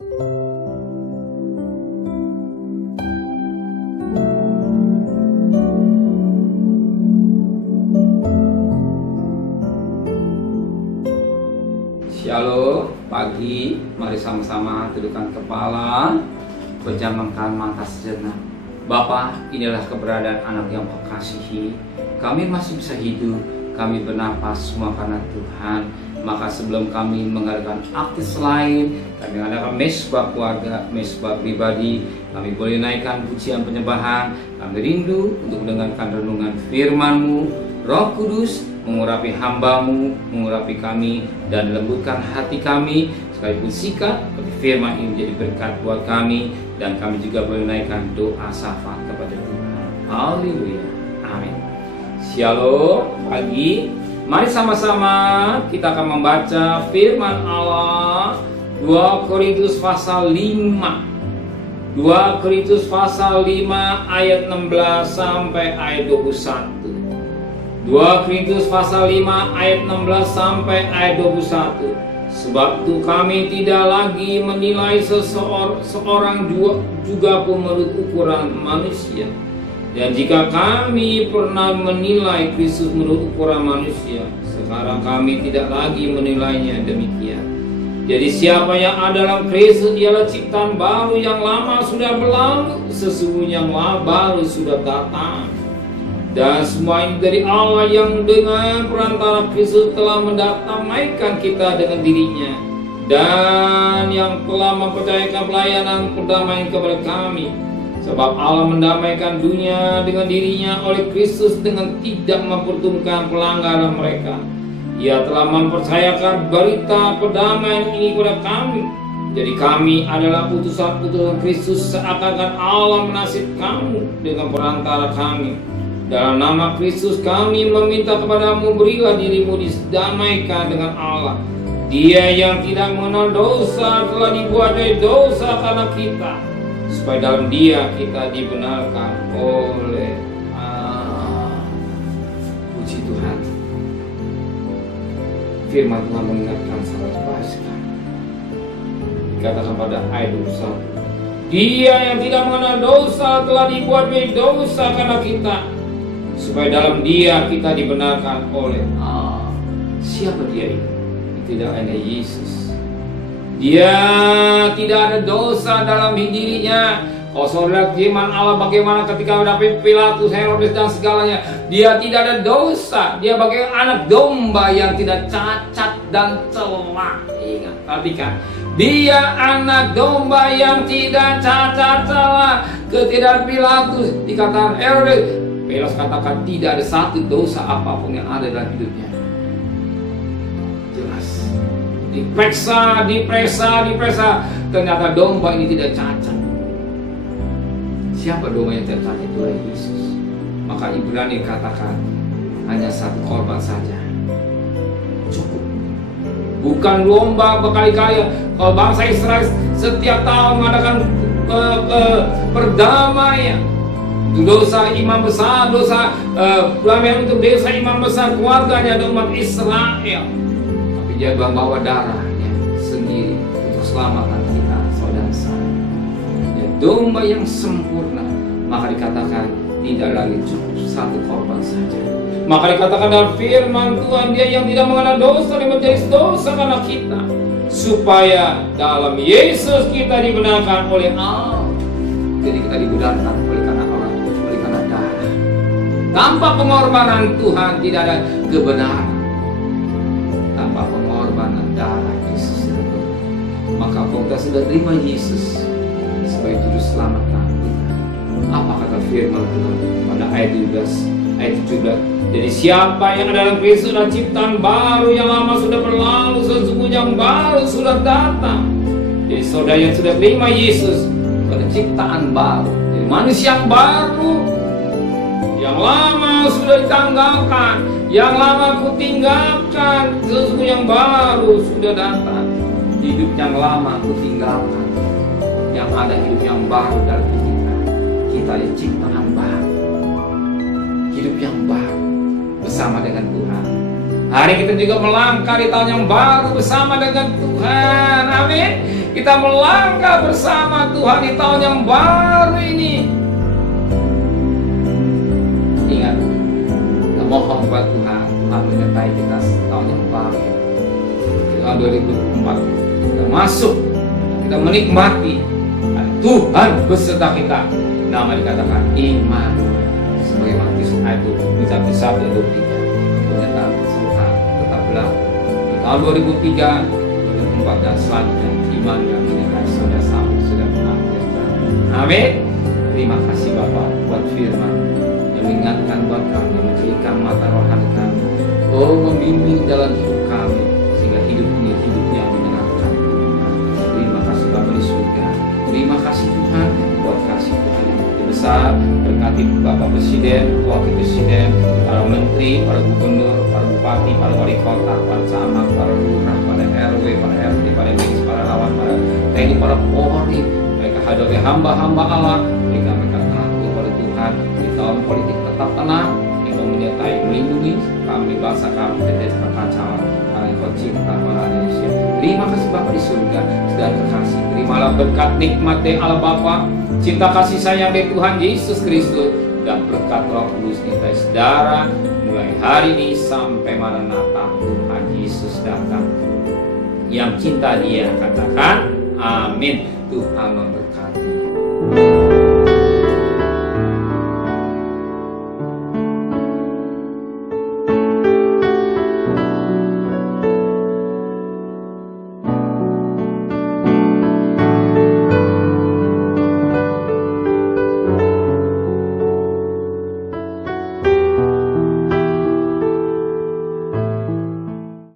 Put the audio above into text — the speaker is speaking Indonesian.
Shalom, pagi, mari sama-sama tundukkan kepala, pejamkan mata sejenak. Bapa, inilah keberadaan anak yang Kau kasihi. Kami masih bisa hidup, kami bernapas semua karena Tuhan. Maka sebelum kami mengadakan aktivitas lain, kami mengadakan mesbah keluarga, mesbah pribadi, kami boleh naikkan pujian penyembahan. Kami rindu untuk mendengarkan renungan firman-Mu. Roh Kudus mengurapi hamba-Mu, mengurapi kami dan lembutkan hati kami, sekalipun sikat tapi firman ini menjadi berkat buat kami, dan kami juga boleh naikkan doa syafaat kepada Tuhan. Haleluya, amin. Shalom, pagi, mari sama-sama kita akan membaca firman Allah 2 Korintus pasal 5. 2 Korintus pasal 5 ayat 16 sampai ayat 21. 2 Korintus pasal 5 ayat 16 sampai ayat 21. Sebab itu kami tidak lagi menilai seorang juga pun menurut ukuran manusia. Dan jika kami pernah menilai Kristus menurut ukuran manusia, sekarang kami tidak lagi menilainya demikian. Jadi siapa yang ada dalam Kristus ialah ciptaan baru, yang lama sudah berlalu, sesungguhnya yang baru sudah datang. Dan semua ini dari Allah yang dengan perantara Kristus telah mendamaikan kita dengan dirinya, dan yang telah mempercayakan pelayanan perdamaian kepada kami. Sebab Allah mendamaikan dunia dengan dirinya oleh Kristus dengan tidak memperhitungkan pelanggaran mereka. Ia telah mempercayakan berita perdamaian ini kepada kami. Jadi kami adalah utusan-utusan Kristus, seakan-akan Allah menasihati kamu dengan perantara kami. Dalam nama Kristus kami meminta kepadamu, berilah dirimu didamaikan dengan Allah. Dia yang tidak mengenal dosa telah dibuat dari dosa karena kita, supaya dalam Dia kita dibenarkan oleh Allah. Puji Tuhan. Firman Tuhan mengingatkan sangat baik sekali. Dikatakan pada ayat 21, Dia yang tidak mengenal dosa telah dibuat dari dosa karena kita, supaya dalam Dia kita dibenarkan oleh Allah. Siapa Dia ini? Tidak hanya Yesus. Dia tidak ada dosa dalam dirinya. Kalau saudara firman Allah bagaimana ketika mendapat Pilatus, Herodes dan segalanya, Dia tidak ada dosa. Dia bagaikan anak domba yang tidak cacat dan celah. Ingat, perhatikan. Dia anak domba yang tidak cacat celah. Ketika Pilatus dikatakan Herodes, Pilatus katakan tidak ada satu dosa apapun yang ada dalam hidupnya. Jelas. Diperiksa. Ternyata domba ini tidak cacat. Siapa domba yang tidak cacat? Itu Yesus. Maka Ibrani katakan hanya satu korban saja cukup. Bukan domba berkali-kali. Kalau bangsa Israel setiap tahun mengadakan perdamaian, dosa imam besar, dosa pelaminan untuk dosa imam besar keluarganya dan umat Israel. Tapi Dia membawa darahnya sendiri untuk keselamatan kita, saudara saya. Dia domba yang sempurna. Maka dikatakan tidak lagi cukup satu korban saja. Maka dikatakan dalam firman Tuhan, Dia yang tidak mengenal dosa dan menjadi dosa karena kita, supaya dalam Yesus kita dibenarkan oleh Allah. Jadi kita dibenarkan oleh karena darah. Tanpa pengorbanan Tuhan tidak ada kebenaran. Tanpa pengorbanan darah Yesus. Maka kita sudah terima Yesus sebagai juru selamat kita. Apa kata firman Tuhan pada ayat 17? Jadi siapa yang ada dalam Kristus adalah ciptaan baru, yang lama sudah berlalu, sesungguhnya yang baru sudah datang. Jadi saudara yang sudah terima Yesus pada ciptaan baru, jadi manusia yang baru. Yang lama sudah ditanggalkan, yang lama ku tinggalkan, sesungguhnya yang baru sudah datang. Hidup yang lama ku tinggalkan, yang ada hidup yang baru dalam kita. Kita adalah ciptaan baru, hidup yang baru bersama dengan Tuhan. Hari kita juga melangkah di tahun yang baru bersama dengan Tuhan. Amin. Kita melangkah bersama Tuhan di tahun yang baru ini. Ingat, kita mohon kepada Tuhan, Tuhan menyertai kita tahun yang baru ini. Di tahun 2024 kita masuk, kita menikmati Tuhan beserta kita. Nama dikatakan iman. Sebagaimana ayat 1 dan 23. Pernyataan Tuhan tetaplah di tahun 2003, 2004 dan selanjutnya. Iman yang menyertai sudah sampai sudah mengakhirkan. Amin. Terima kasih Bapak buat firman yang mengingatkan buat kami, menjadikan mata rohani kami, membimbing jalan hidup kami sehingga hidup ini hidup yang menyenangkan. Terima kasih Bapak di surga. Terima kasih Tuhan buat kasih Tuhan yang begitu besar. Berkati Bapak Presiden, Wakil Presiden, para Menteri, para Gubernur, para Bupati, para Wali Kota, para Camat, para Lurah, para RW, para RT, para Denis, para Lawan, para TNI, para Polri. Mereka hadapi hamba-hamba Allah. Mereka takut kepada Tuhan. Di tahun politik tetap tenang. Engkau menyertai, melindungi kami, bangsa kami, dari kekacauan. Karena Engkau cinta pada Indonesia. Terima kasih Bapak di surga. Sudah terkasih. Terimalah berkat nikmat dari Allah Bapa, cinta kasih sayang dari Tuhan Yesus Kristus, dan berkat Roh Kudus kita saudara mulai hari ini sampai Maranatha Tuhan Yesus datang. Yang cinta Dia katakan amin. Tuhan memberkati.